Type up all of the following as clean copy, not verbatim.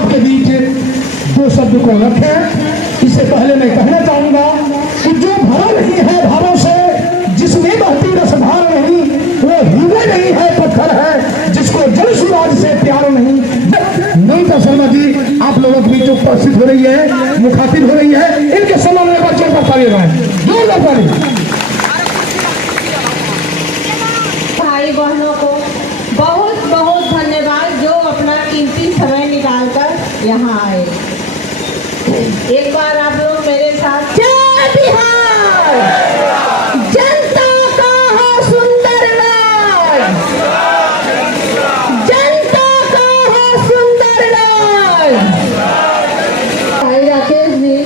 आपके बीच दो शब्द को रखें। इससे पहले मैं कहना चाहूंगा कि जो भरा नहीं है भावों से, जिसमें बहती रसधार नहीं, वो हीरे नहीं है पत्थर है, जिसको जल सूरज से प्यार नहीं। ममता शर्मा जी आप लोगों के बीच उपस्थित हो रही है, मुखातिब हो रही है, इनके सम्मान में बच्चों का ताली लगाएं, जोरदार ताली। भाई बहनों को बहुत बहुत धन्यवाद जो अपना कीमती समय निकालकर यहाँ आए। एक बार आप लोग मेरे साथ जय बिहार, जनता का हो सुंदर राज, जनता का हो सुंदर राज। भाई राकेश जी,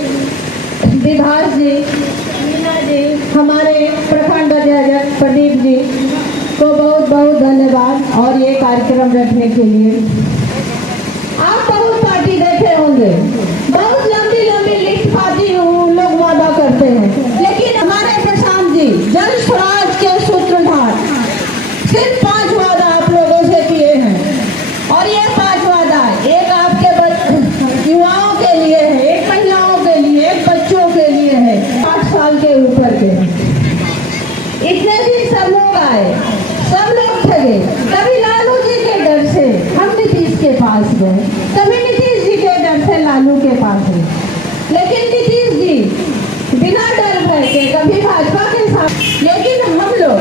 विभास जी, मीना जी, हमारे प्रखंड अध्यक्ष प्रदीप जी को बहुत बहुत धन्यवाद और ये कार्यक्रम रखने के लिए। आप बहुत पार्टी देखे होंगे, बहुत लंबी लंबी लिस्ट पार्टी लोग वादा करते हैं, लेकिन हमारे प्रशांत जी जन स्वराज के सूत्रधार सिर्फ 5 वादा आप लोगों से किए हैं। और ये 5 वादा एक आपके युवाओं के लिए है, एक महिलाओं के लिए, एक बच्चों के लिए है 8 साल के ऊपर के। इतने दिन सब लोग आए, सब लोग ठगे। कभी लालू जी के डर से हम नीतीश के पास गए, कभी नीतीश जी के डर से लालू के पास गए, लेकिन नीतीश जी बिना डर भय के कभी भाजपा के साथ, लेकिन हम लोग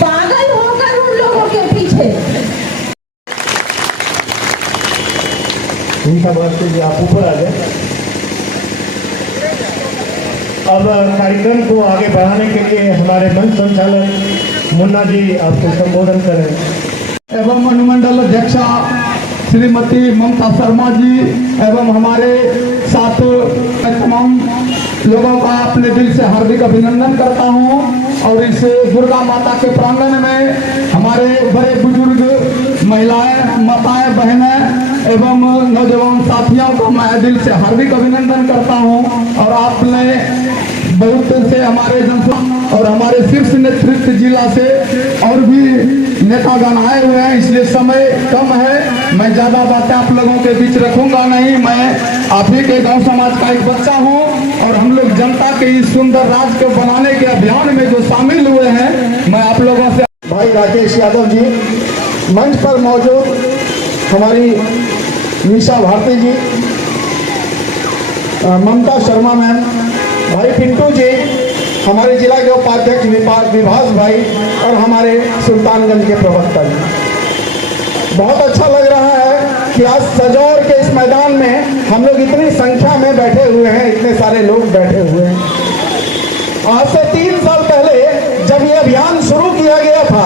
पागल होकर उन लोगों के पीछे। आप ऊपर आ जाए। अब कार्यक्रम को आगे बढ़ाने के लिए हमारे मंच संचालक मुन्ना जी आपको संबोधन करें। एवं अनुमंडल अध्यक्षा श्रीमती ममता शर्मा जी एवं हमारे साथ तमाम लोगों का अपने दिल से हार्दिक अभिनंदन करता हूं। और इस दुर्गा माता के प्रांगण में हमारे बड़े बुजुर्ग, महिलाएं, माताएं, बहनें एवं नौजवान साथियों को मैं दिल से हार्दिक अभिनंदन करता हूं। और आपने बहुत से हमारे जनता और हमारे शीर्ष नेतृत्व जिला से और भी नेतागण आए हुए हैं, इसलिए समय कम है, मैं ज्यादा बातें आप लोगों के बीच रखूंगा नहीं। मैं आप ही के गांव समाज का एक बच्चा हूं और हम लोग जनता के इस सुंदर राज्य को बनाने के अभियान में जो शामिल हुए हैं, मैं आप लोगों से भाई राकेश यादव जी, मंच पर मौजूद हमारी निशा भारती जी, ममता शर्मा मैम, भाई पिंटू जी, हमारे जिला के उपाध्यक्ष विभास भाई और हमारे सुल्तानगंज के प्रवक्ता जी। बहुत अच्छा लग रहा है कि आज सजौर के इस मैदान में हम लोग इतनी संख्या में बैठे हुए हैं, इतने सारे लोग बैठे हुए हैं। आज से 3 साल पहले जब ये अभियान शुरू किया गया था,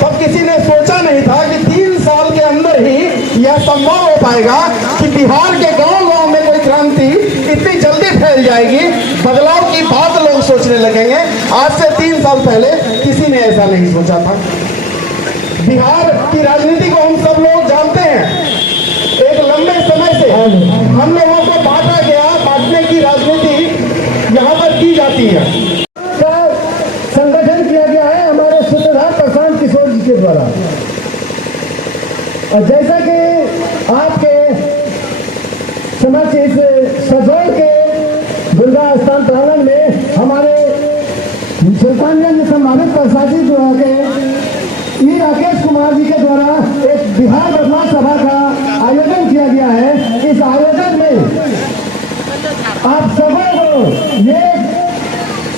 तब किसी ने सोचा नहीं था कि 3 साल के अंदर ही यह संभव हो पाएगा कि बिहार के गांव-गांव में कोई क्रांति इतनी जल्दी फैल जाएगी, बदलाव की बात लोग सोचने लगेंगे। आज से 3 साल पहले किसी ने ऐसा नहीं सोचा था। बिहार की राजनीति को हम सब लोग जानते हैं, एक लंबे समय से हम लोगों को बांटा गया, बांटने की राजनीति यहाँ पर की जाती है। संगठन किया गया है हमारे सूत्रधार प्रशांत किशोर जी के द्वारा। और जैसा कि आपके समझ इस सजौर के दुर्गा स्थान प्रांगण में हमारे सुल्तानगंज संभावित प्रशासक जो आगे ई राकेश कुमार जी के द्वारा एक बिहार बदलाव सभा का आयोजन किया गया है। इस आयोजन में आप सबों को ये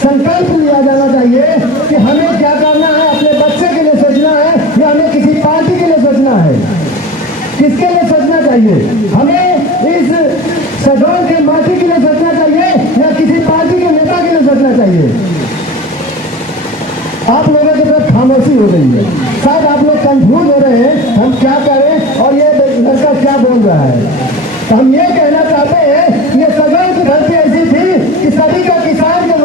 संकल्प लिया जाना चाहिए कि हमें क्या करना है, अपने बच्चे के लिए सोचना है या हमें किसी पार्टी के लिए सोचना है, किसके लिए सोचना चाहिए? हमें इस सदन के माटी के लिए सोचना चाहिए या किसी पार्टी के नेता के लिए सोचना चाहिए? आप लोगों की तरफ खामोशी हो गई है, शायद आप लोग कंफ्यूज हो रहे हैं हम क्या करें और ये लड़का क्या बोल रहा है। तो हम ये कहना चाहते हैं, ये सदन की धरती ऐसी थी कि सभी का किसानी के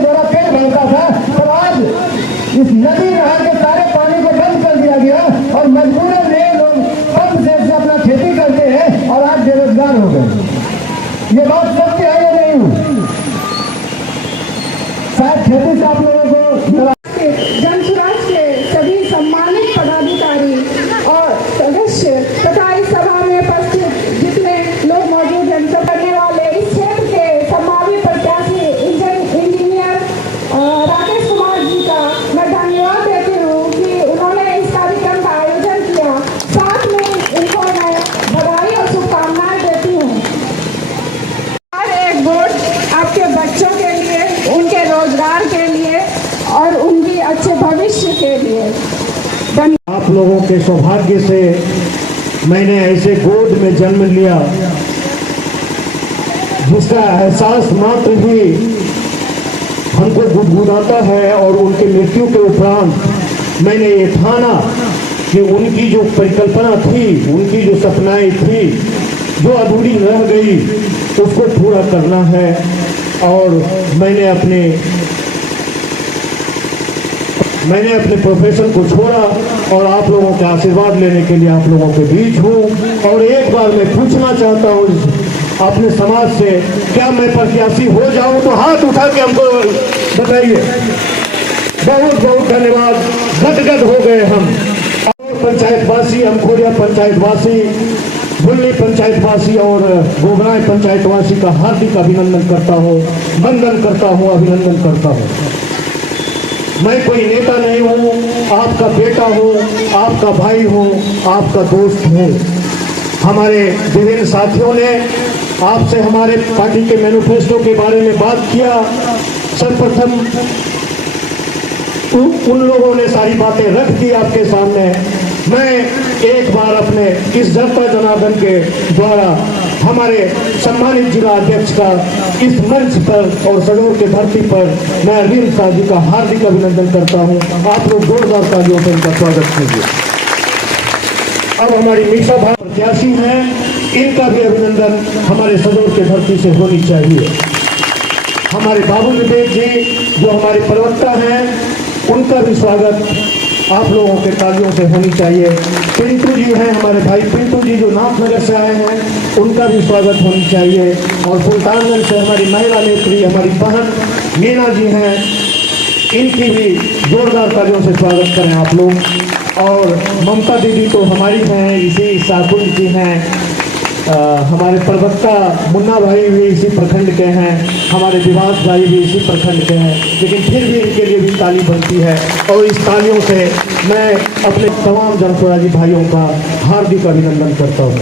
द्वारा पेट भरता था, और आज इस नदी नहर के सारे पानी को बंद कर दिया गया और मजबूरन में लोग पंप सेट से अपना खेती करते हैं और आज बेरोजगार हो गए। ये बात सत्य है या नहीं? शायद खेती से आप लोगों को जन स्वराज के सभी सम्मानित पदाधिकारी और सदस्य तथा इस सभा में उपस्थित जितने लोगों के सौभाग्य से मैंने ऐसे गोद में जन्म लिया जिसका एहसास मात्र भी हमको गुदगुदाता है। और उनकी मृत्यु के उपरांत मैंने ये ठाना कि उनकी जो परिकल्पना थी, उनकी जो सपनाएं थी, जो अधूरी रह गई, उसको पूरा करना है। और मैंने अपने प्रोफेशन को छोड़ा और आप लोगों के आशीर्वाद लेने के लिए आप लोगों के बीच हूँ। और एक बार मैं पूछना चाहता हूँ अपने समाज से, क्या मैं प्रत्याशी हो जाऊं? तो हाथ उठा के हमको बताइए। बहुत बहुत धन्यवाद। गदगद हो गए हम। और पंचायतवासी, अमखोरिया पंचायतवासी, बुल्ली पंचायतवासी और गोगराय पंचायतवासी का हार्दिक अभिनंदन करता हूँ, वंदन करता हूँ, अभिनंदन करता हूँ। मैं कोई नेता नहीं हूँ, आपका बेटा हूँ, आपका भाई हूँ, आपका दोस्त हूँ। हमारे विभिन्न साथियों ने आपसे हमारे पार्टी के मैनिफेस्टो के बारे में बात किया। सर्वप्रथम उन लोगों ने सारी बातें रख दी आपके सामने। मैं एक बार अपने इस जनता जनार्दन के द्वारा हमारे सम्मानित जिला अध्यक्ष का इस मंच पर और सदोर के धरती पर मैं अरविंद शाह जी का हार्दिक अभिनंदन करता हूं। आप लोग जोरदार तालियों से इनका स्वागत कीजिए। अब हमारी मीसा भाई प्रत्याशी हैं, इनका भी अभिनंदन हमारे सदोर के धरती से होनी चाहिए। हमारे बाबू विवेक जी जो हमारे प्रवक्ता हैं, उनका भी स्वागत आप लोगों के तालियों से होनी चाहिए। पिंटू जी हैं, हमारे भाई पिंटू जी जो नाथनगर से आए हैं, उनका भी स्वागत होनी चाहिए। और सुल्तानगंज से हमारी महिला नेत्री हमारी बहन मीना जी हैं, इनकी भी जोरदार तालियों से स्वागत करें आप लोग। और ममता दीदी तो हमारी हैं, इसी साकुंड जी हैं, हमारे प्रवक्ता मुन्ना भाई भी इसी प्रखंड के हैं, हमारे विवास भाई भी इसी प्रखंड के हैं, लेकिन फिर भी इनके लिए भी ताली बनती है। और इस तालियों से मैं अपने तमाम जनसुराजी भाइयों का हार्दिक अभिनंदन करता हूँ।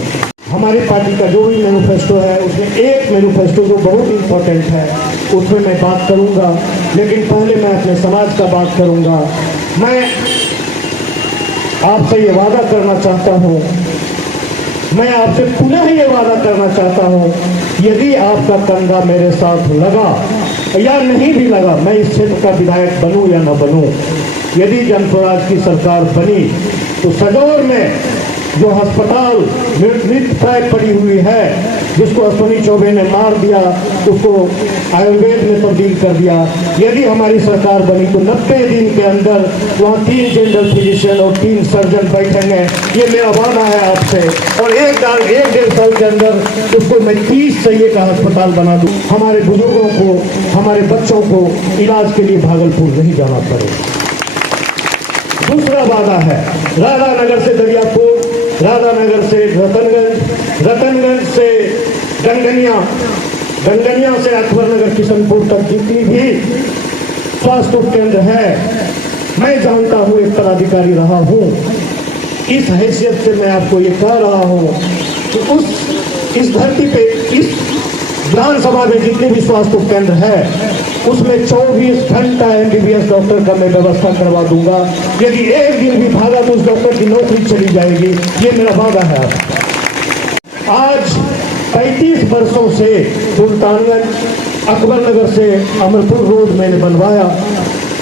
हमारी पार्टी का जो भी मैनिफेस्टो है, उसमें एक मैनिफेस्टो जो बहुत इम्पोर्टेंट है, उसमें मैं बात करूँगा, लेकिन पहले मैं अपने समाज का बात करूँगा। मैं आपसे ये वादा करना चाहता हूँ, मैं आपसे पुनः ये वादा करना चाहता हूँ, यदि आपका कंधा मेरे साथ लगा या नहीं भी लगा, मैं इस क्षेत्र का विधायक बनूं या न बनूं, यदि जनस्वराज की सरकार बनी तो सदौर में जो अस्पताल मृत प्राय पड़ी हुई है, जिसको अश्विनी चौबे ने मार दिया, उसको आयुर्वेद में तब्दील कर दिया, यदि हमारी सरकार बनी तो 90 दिन के अंदर वहाँ 3 जनरल फिजिशियन और 3 सर्जन बैठेंगे। ये मेरा वादा है आपसे। और एक डेढ़ साल के अंदर उसको मैं 30 सैये का अस्पताल बना दूँ। हमारे बुजुर्गों को, हमारे बच्चों को इलाज के लिए भागलपुर नहीं जाना पड़े। दूसरा वादा है, राधानगर से दरियापुर, राधानगर से रतनगंज, रतनगंज से गंगनिया, गंगनिया से अकबरनगर किशनपुर तक जितनी भी स्वास्थ्य उपकेंद्र है, मैं जानता हूँ, एक पदाधिकारी रहा हूँ, इस हैसियत से मैं आपको ये कह रहा हूँ कि इस धरती पे, इस विधानसभा में जितने भी स्वास्थ्य उपकेंद्र है, उसमें 24 घंटा MBBS डॉक्टर का मैं व्यवस्था करवा दूंगा। यदि एक दिन भी भागा तो उस डॉक्टर की नौकरी चली जाएगी। ये मेरा वादा है। आज 35 वर्षों से सुल्तानगंज अकबरनगर से अमरपुर रोड मैंने बनवाया,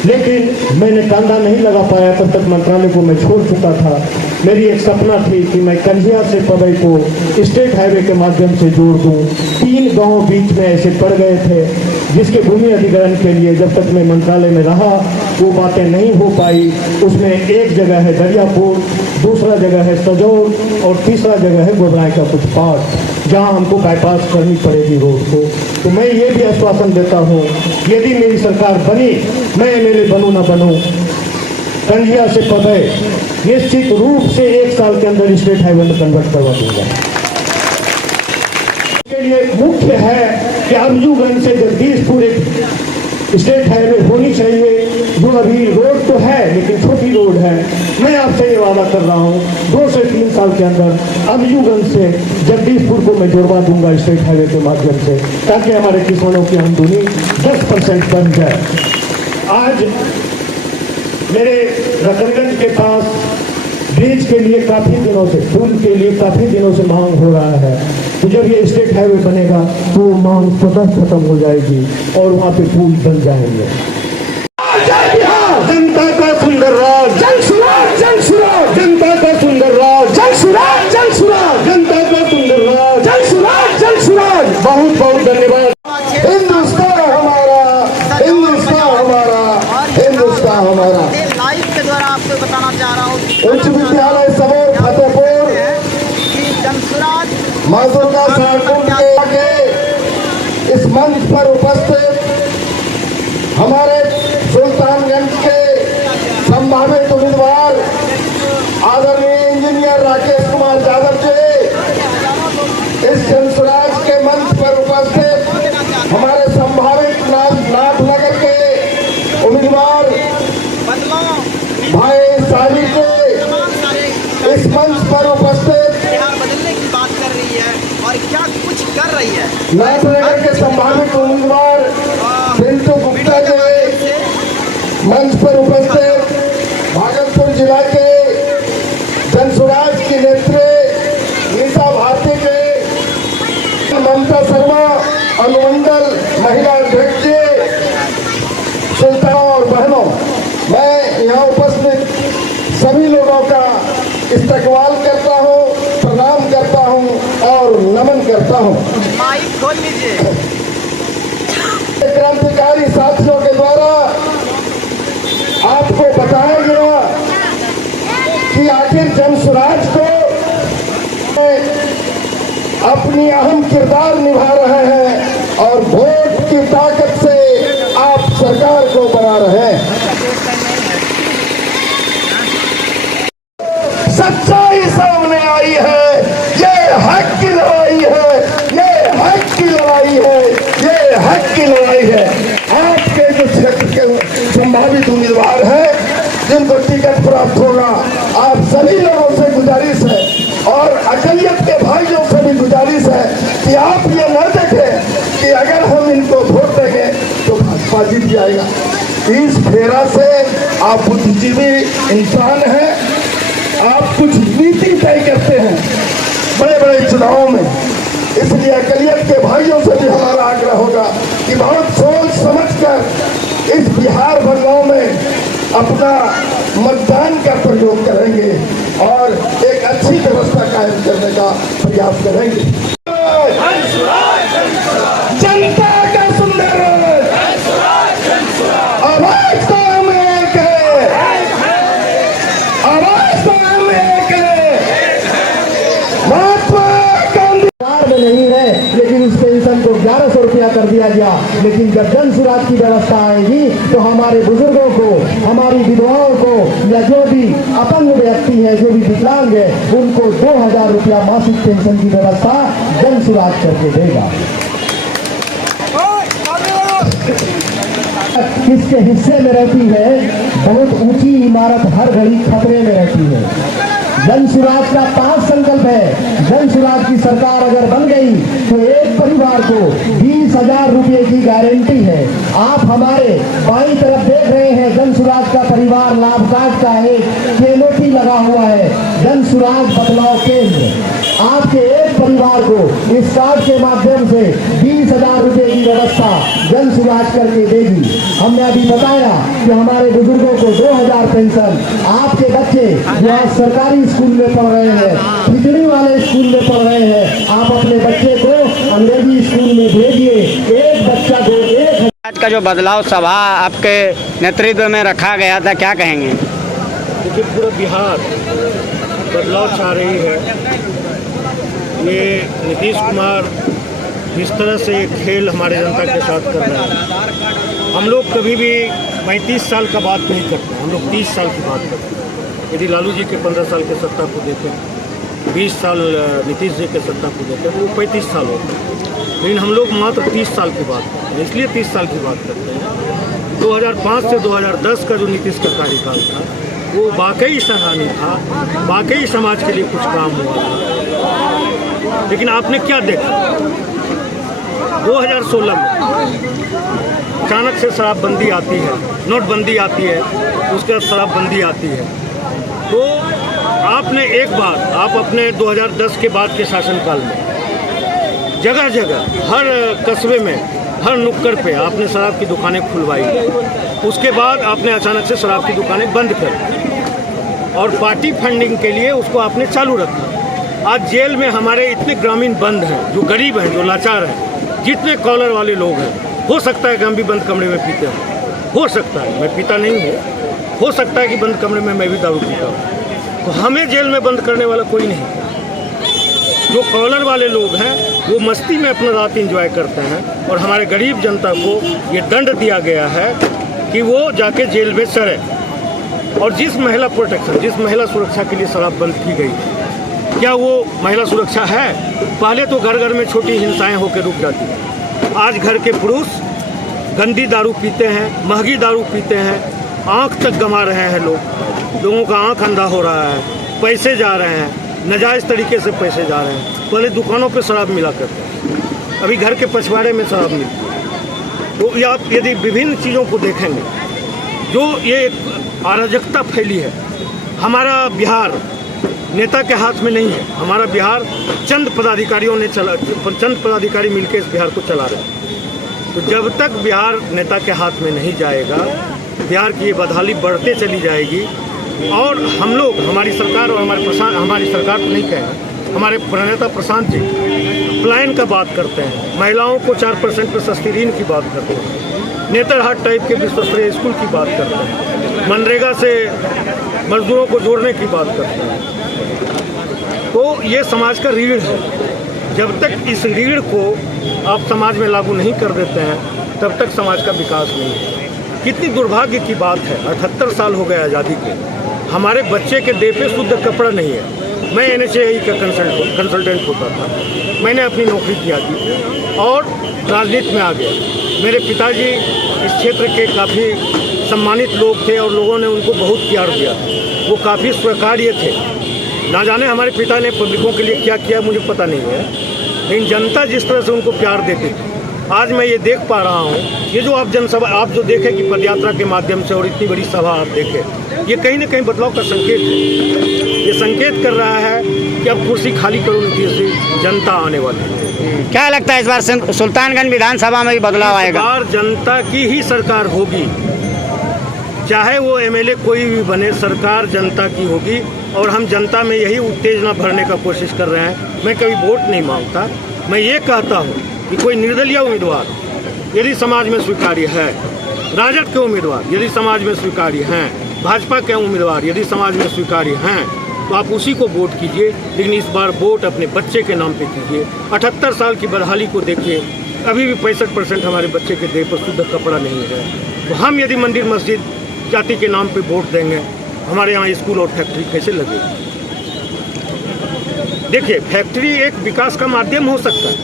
लेकिन मैंने कांदा नहीं लगा पाया, तब तक मंत्रालय को मैं छोड़ चुका था। मेरी एक सपना थी कि मैं कंजिया से पवई को स्टेट हाईवे के माध्यम से जोड़ दूं। 3 गांव बीच में ऐसे पड़ गए थे, जिसके भूमि अधिग्रहण के लिए जब तक मैं मंत्रालय में रहा वो बातें नहीं हो पाई। उसमें एक जगह है दरियापुर, दूसरा जगह है सजौर और तीसरा जगह है गोबराय का कुछ पार्ट, जहां हमको बाईपास करनी पड़ेगी रोड को। तो मैं ये भी आश्वासन देता हूँ, यदि मेरी सरकार बनी, मैं MLA बनूँ ना बनूँ, कंजिया से पवई निश्चित रूप से 1 साल के अंदर स्टेट हाईवे में कन्वर्ट करवा दूंगा। इसके लिए मुख्य है कि अरजूगंज से जगदीशपुर एक स्टेट हाईवे होनी चाहिए, जो अभी रोड तो है लेकिन छोटी रोड है। मैं आपसे ये वादा कर रहा हूँ, 2 से 3 साल के अंदर अरजूगंज से जगदीशपुर को मैं जोड़वा दूंगा स्टेट हाईवे के माध्यम से, ताकि हमारे किसानों की आमदनी 10% बन जाए। आज मेरे रतनगंज के पास ब्रिज के लिए काफी दिनों से, पुल के लिए काफी दिनों से मांग हो रहा है। तो जब ये स्टेट हाईवे बनेगा तो मांग स्वतः खत्म हो जाएगी और वहाँ पे पुल बन जाएंगे। जनता का सुंदर राज, जन सुराज, जन सुराज, जनता का सुंदर राज, जन सुराज, जन सुराज, जनता का सुंदर राज, जन सुराज, जन सुराज। बहुत बहुत धन्यवाद। हिंदुस्तान हमारा, हिंदुस्तान हमारा, हिंदुस्तान हमारा। लाइव के द्वारा आपको बताना चाह रहा हूँ उच्च विद्यालय सबोर फतेहपुर कि जनसुराज माधुका साकुंड के आगे इस मंच पर उपस्थित हमारे सुल्तानगंज के संभावित उम्मीदवार आदरणीय इंजीनियर राकेश कुमार यादव जी, इस जनसुराज के मंच पर उपस्थित हमारे संभावित नाथनगर के उम्मीदवार भाई साहिल जी, इस मंच पर उपस्थित बिहार बदलने की बात कर रही है और क्या कुछ कर रही है। नाथनगर के संभावित उम्मीदवार पिंटू गुप्ता जी, मंच पर उपस्थित भागलपुर जिला के जनसुराज की नेत्री नीता भारती जी, ममता शर्मा अनुमंडल महिला अध्यक्ष जी, सुल्तानों और बहनों, मैं यहाँ उपस्थित सभी लोगों का इस्तकबाल करता हूँ, प्रणाम करता हूँ और नमन करता हूँ। माइक खोल लीजिए। क्रांतिकारी साथियों के द्वारा आपको बताया गया कि आखिर जनसुराज को अपनी अहम किरदार निभा रहे हैं और वोट की ताकत से आप सरकार को बना रहे हैं। सच्चाई सामने आई है, ये हक की लड़ाई है, ये हक की लड़ाई है, ये हक की लड़ाई है। आपके जो क्षेत्र के संभावित उम्मीदवार हैं जिनको टिकट प्राप्त होगा, आप सभी लोगों से गुजारिश है और अकलियत के भाइयों से भी गुजारिश है कि आप ये न देखें कि अगर हम इनको वोट देंगे तो भाजपा जीत जाएगा। इस फेरा से आप बुद्धिजीवी इंसान हैं, आप कुछ नीति तय करते हैं बड़े बड़े चुनावों में, इसलिए अकलियत के भाइयों से भी हमारा आग्रह होगा कि बहुत सोच समझकर इस बिहार बदलाव में अपना मतदान का प्रयोग करेंगे और एक अच्छी व्यवस्था कायम करने का प्रयास करेंगे। जनता का सुंदर आवाज तो हम एक है, आवाज तो हम एक है। महात्मा गांधी में नहीं है लेकिन उस पेंशन को 1100 रुपया कर दिया गया, लेकिन जब जनसुराज की व्यवस्था आएगी तो हमारे बुजुर्गों को, हमारी विधवाओं को या जो भी अपंग व्यक्ति है, जो भी विकलांग है, उनको 2000 रुपया मासिक पेंशन की व्यवस्था जनसुराज करके देगा। किसके हिस्से में रहती है, बहुत ऊंची इमारत हर घड़ी खतरे में रहती है। जनसुराज का 5 संकल्प है। जनसुराज की सरकार अगर बन गई तो एक परिवार को 20,000 रुपये की गारंटी है। आप हमारे बाईं तरफ देख रहे हैं, जनसुराज का परिवार लाभ कार्ड का एक केनोपी लगा हुआ है, जनसुराज बदलाव केंद्र। आपके एक परिवार को इस कार्ड के माध्यम से 20,000 रुपये की व्यवस्था जनसुराज करके देगी। हमने अभी बताया कि हमारे बुजुर्गों को 2000 पेंशन, आपके बच्चे जो सरकारी स्कूल में पढ़ रहे हैं, खिचड़ी वाले स्कूल में पढ़ रहे हैं, आप अपने बच्चे को अंग्रेजी स्कूल में भेजिए। एक बच्चा को आज का जो बदलाव सभा आपके नेतृत्व में रखा गया था, क्या कहेंगे? देखिए, पूरा बिहार बदलाव चाह रही है। ये नीतीश कुमार जिस तरह से खेल हमारे जनता के साथ कर रहे हैं, हम लोग कभी भी 35 साल का बात नहीं करते, हम लोग 30 साल की बात करते हैं। यदि लालू जी के 15 साल के सत्ता को देखें, 20 साल नीतीश जी के सत्ता को देखें तो वो 35 साल होते हैं, लेकिन हम लोग मात्र 30 साल की बात करते हैं। इसलिए 30 साल की बात करते हैं। 2005 से 2010 का जो नीतीश का कार्यकाल था वो वाकई सराहनीय था, वाकई समाज के लिए कुछ काम हुआ था। लेकिन आपने क्या देखा, 2016 में अचानक से शराबबंदी आती है, नोटबंदी आती है, उसके बाद शराबबंदी आती है, तो आपने एक बार आप अपने 2010 के बाद के शासनकाल में जगह जगह हर कस्बे में हर नुक्कड़ पे आपने शराब की दुकानें खुलवाई। उसके बाद आपने अचानक से शराब की दुकानें बंद कर दी और पार्टी फंडिंग के लिए उसको आपने चालू रखा। आज जेल में हमारे इतने ग्रामीण बंद हैं, जो गरीब हैं, जो लाचार हैं, जितने कॉलर वाले लोग हैं। हो सकता है कि हम भी बंद कमरे में पीते हैं, हो सकता है, मैं पीता नहीं हूँ, हो सकता है कि बंद कमरे में मैं भी दारू पीता हूँ। तो हमें जेल में बंद करने वाला कोई नहीं। जो कॉलर वाले लोग हैं वो मस्ती में अपना रात एंजॉय करते हैं और हमारे गरीब जनता को ये दंड दिया गया है कि वो जाके जेल में सड़े। और जिस महिला प्रोटेक्शन, जिस महिला सुरक्षा के लिए शराब बंद की गई, क्या वो महिला सुरक्षा है? पहले तो घर घर में छोटी हिंसाएं होकर रुक जाती हैं। आज घर के पुरुष गंदी दारू पीते हैं, महंगी दारू पीते हैं, आँख तक गंवा रहे हैं लोगों का आँख अंधा हो रहा है, पैसे जा रहे हैं, नाजायज़ तरीके से पैसे जा रहे हैं। पहले दुकानों पे शराब मिला करते हैं, अभी घर के पछवाड़े में शराब मिलती है। तो ये आप यदि विभिन्न चीज़ों को देखेंगे, जो ये एक अराजकता फैली है। हमारा बिहार नेता के हाथ में नहीं है, हमारा बिहार चंद पदाधिकारियों ने चंद पदाधिकारी मिलकर इस बिहार को चला रहे हैं। तो जब तक बिहार नेता के हाथ में नहीं जाएगा, बिहार की ये बदहाली बढ़ते चली जाएगी। और हम लोग, हमारी सरकार और हमारी सरकार को नहीं कहें, हमारे प्रणेता प्रशांत जी प्लान का बात करते हैं, महिलाओं को 4% पर सस्ती ऋण की बात करते हैं, नेतरहाट टाइप के विश्वस्तरीय स्कूल की बात करते हैं, मनरेगा से मजदूरों को जोड़ने की बात करते हैं। तो ये समाज का रीढ़ है। जब तक इस रीढ़ को आप समाज में लागू नहीं कर देते हैं, तब तक समाज का विकास नहीं है। कितनी दुर्भाग्य की बात है, 78 साल हो गए आज़ादी के, हमारे बच्चे के देह पे शुद्ध कपड़ा नहीं है। मैं NHAI का कंसल्टेंट होता था, मैंने अपनी नौकरी किया थी और राजनीति में आ गया। मेरे पिताजी इस क्षेत्र के काफ़ी सम्मानित लोग थे और लोगों ने उनको बहुत प्यार दिया, वो काफ़ी स्वीकार्य थे। ना जाने हमारे पिता ने पब्लिकों के लिए क्या किया मुझे पता नहीं है, लेकिन जनता जिस तरह से उनको प्यार देती थी, आज मैं ये देख पा रहा हूँ। ये जो आप जनसभा आप जो देखें कि पदयात्रा के माध्यम से और इतनी बड़ी सभा आप देखें, ये कहीं ना कहीं बदलाव का संकेत है। ये संकेत कर रहा है कि अब कुर्सी खाली करो, नीतीश जी, जनता आने वाली है। क्या लगता है इस बार सुल्तानगंज विधानसभा में भी बदलाव आएगा? इस बार जनता की ही सरकार होगी, चाहे वो MLA कोई भी बने, सरकार जनता की होगी। और हम जनता में यही उत्तेजना भरने का कोशिश कर रहे हैं। मैं कभी वोट नहीं मांगता, मैं ये कहता हूँ कि कोई निर्दलीय उम्मीदवार यदि समाज में स्वीकार्य है, राजद के उम्मीदवार यदि समाज में स्वीकार्य हैं, भाजपा के उम्मीदवार यदि समाज में स्वीकार्य हैं, तो आप उसी को वोट कीजिए। लेकिन इस बार वोट अपने बच्चे के नाम पे कीजिए। 78 साल की बदहाली को देखिए, अभी भी 65% हमारे बच्चे के देह पर शुद्ध कपड़ा नहीं है। तो हम यदि मंदिर मस्जिद जाति के नाम पे वोट देंगे, हमारे यहाँ स्कूल और फैक्ट्री कैसे लगेगी? देखिए, फैक्ट्री एक विकास का माध्यम हो सकता है,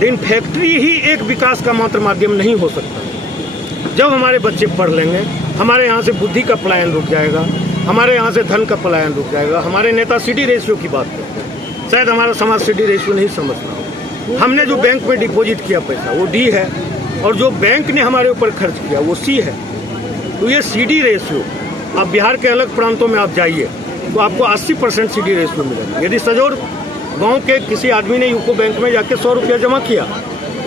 लेकिन फैक्ट्री ही एक विकास का मात्र माध्यम नहीं हो सकता। जब हमारे बच्चे पढ़ लेंगे, हमारे यहाँ से बुद्धि का पलायन रुक जाएगा, हमारे यहाँ से धन का पलायन रुक जाएगा। हमारे नेता CD रेशियो की बात करते हैं, शायद हमारा समाज CD रेशियो नहीं समझता। हमने जो बैंक में डिपॉजिट किया पैसा वो D है, और जो बैंक ने हमारे ऊपर खर्च किया वो C है। तो ये CD रेशियो, आप बिहार के अलग प्रांतों में आप जाइए तो आपको 80% CD रेशियो मिलेगा। यदि सजोर गांव के किसी आदमी ने यूको बैंक में जाके 100 रुपया जमा किया,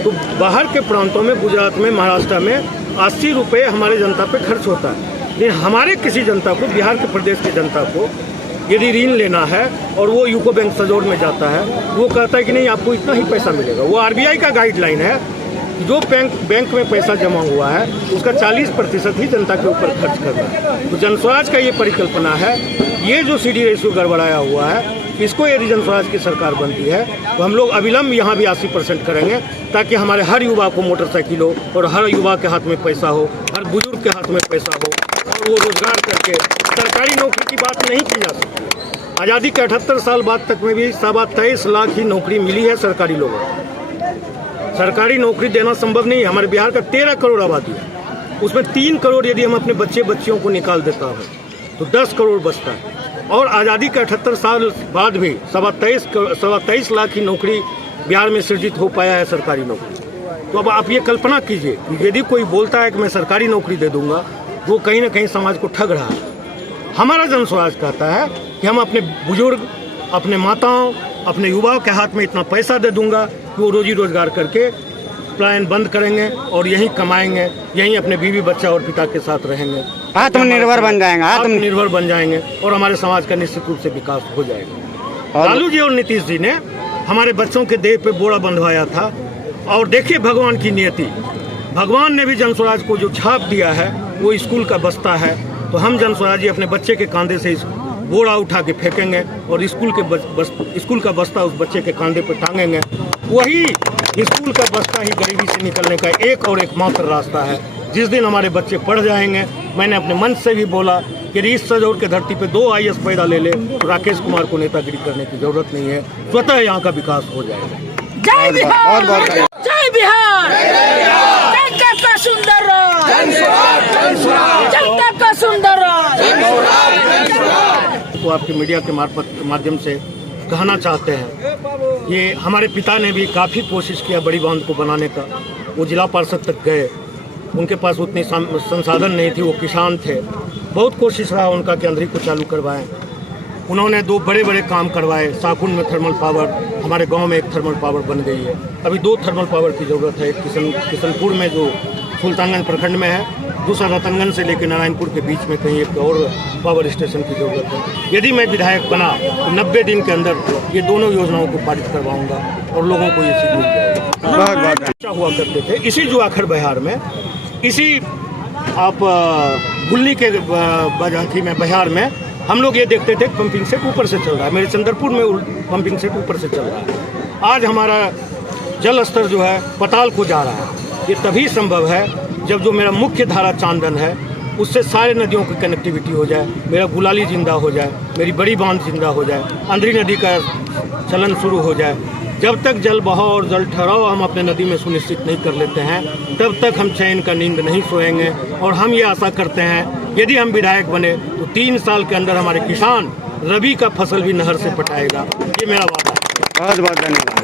तो बाहर के प्रांतों में, गुजरात में, महाराष्ट्र में 80 रुपये हमारे जनता पे खर्च होता है। लेकिन हमारे किसी जनता को, बिहार के प्रदेश की जनता को यदि ऋण लेना है और वो यूको बैंक सजोर में जाता है, वो कहता है कि नहीं आपको इतना ही पैसा मिलेगा। वो RBI का गाइडलाइन है, जो बैंक में पैसा जमा हुआ है उसका 40% ही जनता के ऊपर खर्च करना है। तो जनस्वराज का ये परिकल्पना है। ये जो CD रेशियो गड़बड़ाया हुआ है, इसको यदि जनस्वराज की सरकार बनती है तो हम लोग अविलंब यहाँ भी 80% करेंगे, ताकि हमारे हर युवा को मोटरसाइकिल हो और हर युवा के हाथ में पैसा हो, हर बुजुर्ग के हाथ में पैसा हो, और वो रोजगार करके सरकारी नौकरी की बात नहीं की जा सकती। आज़ादी के 78 साल बाद तक में भी 23.25 लाख ही नौकरी मिली है सरकारी लोगों को। सरकारी नौकरी देना संभव नहीं है। हमारे बिहार का 13 करोड़ आबादी है, उसमें 3 करोड़ यदि हम अपने बच्चियों को निकाल देता हूँ तो 10 करोड़ बचता है। और आज़ादी के 78 साल बाद भी 23 लाख की नौकरी बिहार में सृजित हो पाया है सरकारी नौकरी। तो अब आप ये कल्पना कीजिए, यदि कोई बोलता है कि मैं सरकारी नौकरी दे दूंगा, वो कहीं ना कहीं समाज को ठग रहा है। हमारा जन स्वराज कहता है कि हम अपने बुजुर्ग, अपने माताओं, अपने युवाओं के हाथ में इतना पैसा दे दूंगा कि वो रोजी रोजगार करके पलायन बंद करेंगे और यहीं कमाएंगे, यहीं अपने बीवी बच्चा और पिता के साथ रहेंगे, आत्मनिर्भर बन जाएंगे। आत्मनिर्भर बन जाएंगे और हमारे समाज का निश्चित रूप से विकास हो जाएगा। लालू जी और नीतीश जी ने हमारे बच्चों के देह पे बोरा बंधवाया था और देखिए भगवान की नियति, भगवान ने भी जन स्वराज को जो छाप दिया है वो स्कूल का बस्ता है। तो हम जन स्वराजी अपने बच्चे के कंधे से इस बोरा उठा के फेंकेंगे और स्कूल का बस्ता उस बच्चे के कंधे पर टांगेंगे। वही स्कूल का बस्ता ही गरीबी से निकलने का एक और एकमात्र रास्ता है। जिस दिन हमारे बच्चे पढ़ जाएंगे, मैंने अपने मंच से भी बोला कि रीस सजौर के धरती पे 2 IAS पैदा ले ले तो राकेश कुमार को नेतागिरी करने की जरूरत नहीं है, स्वतः यहाँ का विकास हो जाएगा। जय बिहार, जय बिहार, जनता का सुंदर राज, जनता का सुंदर राज। तो आपके मीडिया के माध्यम से कहना चाहते हैं कि हमारे पिता ने भी काफ़ी कोशिश किया बड़ी बांध को बनाने का। वो जिला पार्षद तक गए, उनके पास उतनी संसाधन नहीं थी, वो किसान थे। बहुत कोशिश रहा उनका कि अंधेरी को चालू करवाएं। उन्होंने 2 बड़े बड़े काम करवाए। साकुन में थर्मल पावर, हमारे गांव में एक थर्मल पावर बन गई है। अभी 2 थर्मल पावर की ज़रूरत है। एक किशनपुर में जो सुल्तानगंज प्रखंड में है, दूसरा रतनगंज से लेकर नारायणपुर के बीच में कहीं एक और पावर स्टेशन की ज़रूरत है। यदि मैं विधायक बना तो 90 दिन के अंदर ये दोनों योजनाओं को पारित करवाऊंगा और लोगों को ये सीख मिल जाएगा। हुआ करते थे इसी जुआखड़ बिहार में, इसी आप गुल्ली के बजाथी में बिहार में हम लोग ये देखते थे पंपिंग सेट ऊपर से चल रहा है। मेरे चंद्रपुर में पंपिंग सेट ऊपर से चल रहा है। आज हमारा जल स्तर जो है पताल को जा रहा है। ये तभी संभव है जब जो मेरा मुख्य धारा चांदन है उससे सारे नदियों की कनेक्टिविटी हो जाए, मेरा गुलाली जिंदा हो जाए, मेरी बड़ी बांध जिंदा हो जाए, अंधेरी नदी का चलन शुरू हो जाए। जब तक जल बहाव और जल ठहराव हम अपने नदी में सुनिश्चित नहीं कर लेते हैं, तब तक हम चैन का नींद नहीं सोएंगे। और हम ये आशा करते हैं यदि हम विधायक बने तो 3 साल के अंदर हमारे किसान रबी का फसल भी नहर से पटाएगा। ये मेरा वादा है। बहुत बहुत धन्यवाद।